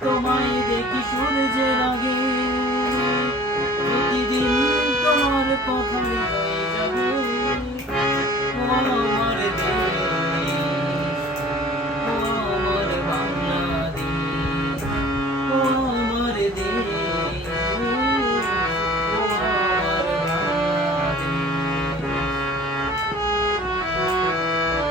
তোমায় দেখি সূর্যের আগে, প্রতিদিন তোমার কথা হৃদয়ে জাগে। ও আমার দেশ, ও আমার বাংলাদেশ, ও আমার দেশ, ও আমার বাংলাদেশ।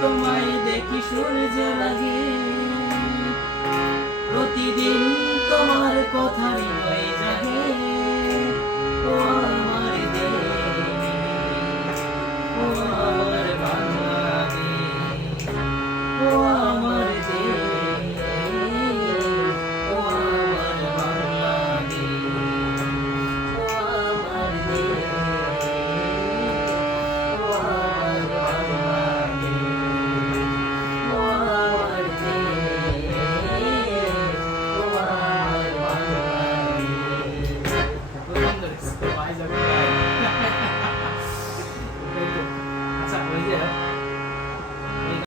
তোমায় দেখি সূর্যের আগে, প্রতিদিন তোমার কথা হৃদয়ে জাগে। ও আমার দেশ, ও